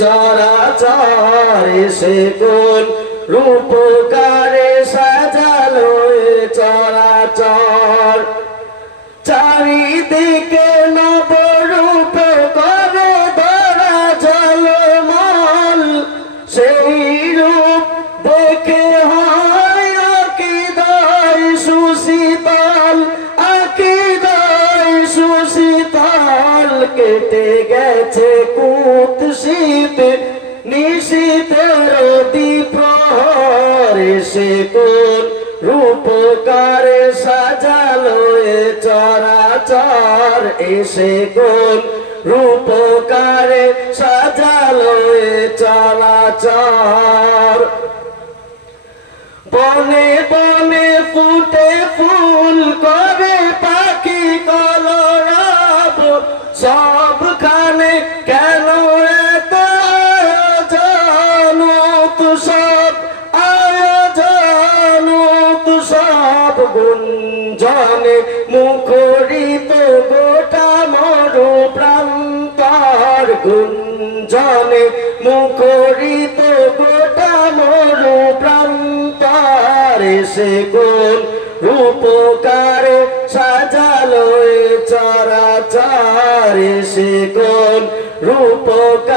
চরাচর সে কোন রূপকারে সাজালো চরাচর। কেটে গেছে কুত শীত। নিশীতের দ্বীপ্রহর সে কোন রূপকারে সাজালো এ চরাচর। এসে কোন রূপকারে সাজালো এ চরাচর। বনে বনে ফুটে ফুল করে গুঞ্জনে মুখরিত গোটা মরু প্রান্তর। গুঞ্জনে মুখরিত গোটা মরু প্রান্তর। সে কোন রূপকারে সাজালো চরাচর। সে কোন রূপকারে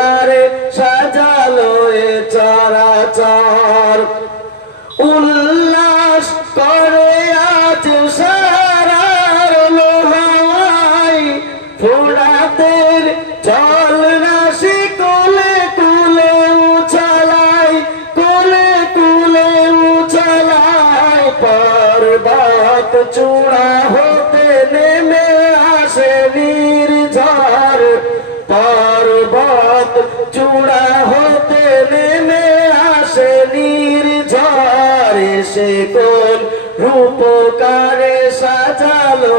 ফোড়াতের জল রাশি কোলে কুলে উছালাই, কোলে কুলে উছালাই, পর্বত চূড়া হতে নেমে আসে নির্ঝর পর্বত চূড়া হতে নেমে আসে নির্ঝর সে কোন রূপকারে সাজালো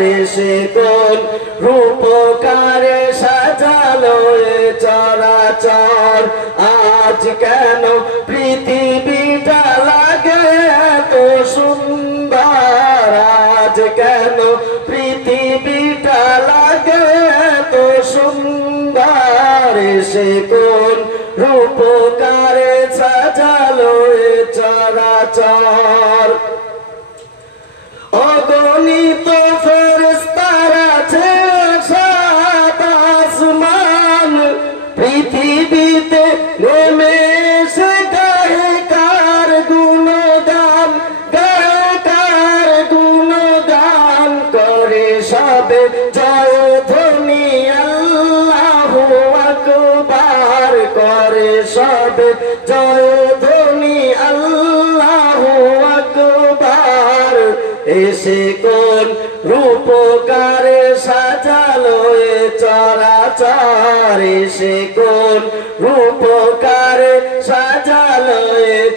চরাচর সে কোন রূপকারে সাজালো চরাচর। আজ কেন পৃথিবীটা লাগে এত সুন্দর? আজ কেন পৃথিবীটা লাগে এত সুন্দর? সে কোন রূপকারে সাজালো চরাচর? অগণিত ফেরেশতার জয় ধ্বনি আল্লাহু আকবার। এসে কোন রূপকারে সাজালো চরাচর। এসে কোন রূপকারে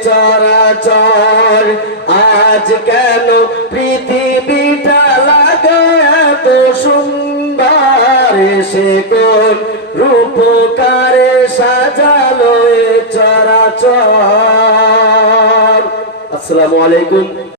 চরাচর। আজ কেন পৃথিবীটা লাগে এত সুন্দর? এসে কোন রূপকারে সাজালো আসসালামু আলাইকুম।